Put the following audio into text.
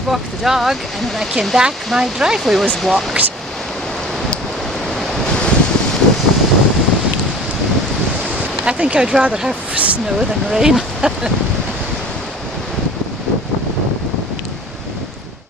to walk the dog, and when I came back my driveway was blocked. I think I'd rather have snow than rain.